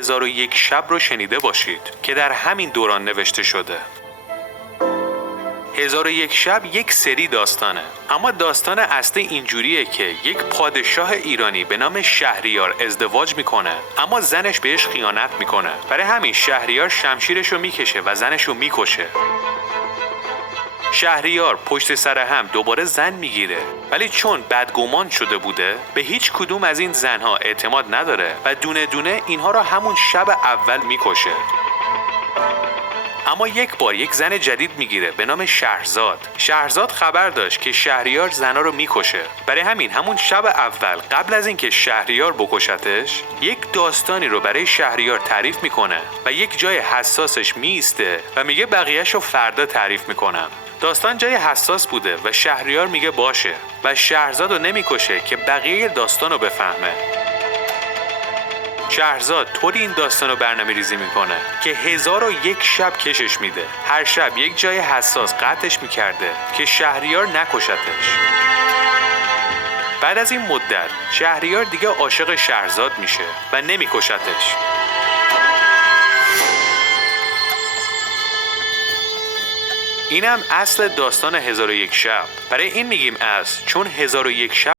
1001 شب رو شنیده باشید که در همین دوران نوشته شده. 1001 شب یک سری داستانه، اما داستان اصلی اینجوریه که یک پادشاه ایرانی به نام شهریار ازدواج میکنه، اما زنش بهش خیانت میکنه. برای همین شهریار شمشیرش رو میکشه و زنش رو میکشه. شهریار پشت سر هم دوباره زن میگیره، ولی چون بدگمان شده بوده به هیچ کدوم از این زنها اعتماد نداره و دونه دونه اینها را همون شب اول میکشه. اما یک بار یک زن جدید میگیره به نام شهرزاد. شهرزاد خبر داشت که شهریار زنا رو میکشه. برای همین همون شب اول قبل از اینکه شهریار بکشتش یک داستانی رو برای شهریار تعریف میکنه و یک جای حساسش میسته و میگه بقیه‌شو فردا تعریف میکنم. داستان جای حساس بوده و شهریار میگه باشه و شهرزاد رو نمیکشه که بقیه داستان رو بفهمه. شهرزاد طوری این داستان رو برنامه ریزی میکنه که 1001 شب کشش میده. هر شب یک جای حساس قطعش میکرده که شهریار نکشتش. بعد از این مدت شهریار دیگه عاشق شهرزاد میشه و نمیکشتش. اینم اصل داستان 1001 شب. برای این میگیم اصل، چون 1001 شب